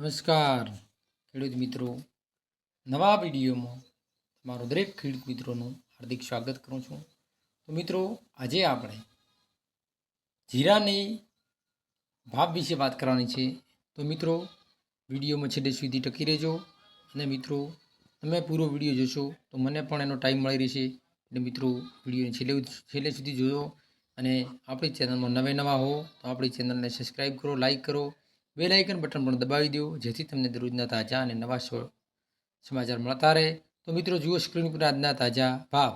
નમસ્કાર ખેડૂત મિત્રો, નવા વિડીયોમાં તમારું દરેક ખેડૂત મિત્રોનું હાર્દિક સ્વાગત કરું છું. તો મિત્રો, આજે આપણે જીરાની ભાવ વિશે વાત કરવાની છે. તો મિત્રો, વિડીયોમાં છેલ્લે સુધી ટકી રહેજો. અને મિત્રો, તમે પૂરો વિડીયો જોશો તો મને પણ એનો ટાઈમ મળી રહેશે. એટલે મિત્રો, વિડીયોને છેલ્લે સુધી જોજો. અને આપણી ચેનલમાં નવા હો તો આપણી ચેનલને સબસ્ક્રાઈબ કરો, લાઈક કરો, બેલ આઇકન બટન પણ દબાવી દો, જેથી તમને દરરોજના તાજા અને નવા સમાચાર મળતા રહે. તો મિત્રો, જુઓ સ્ક્રીન પર આજના તાજા ભાવ.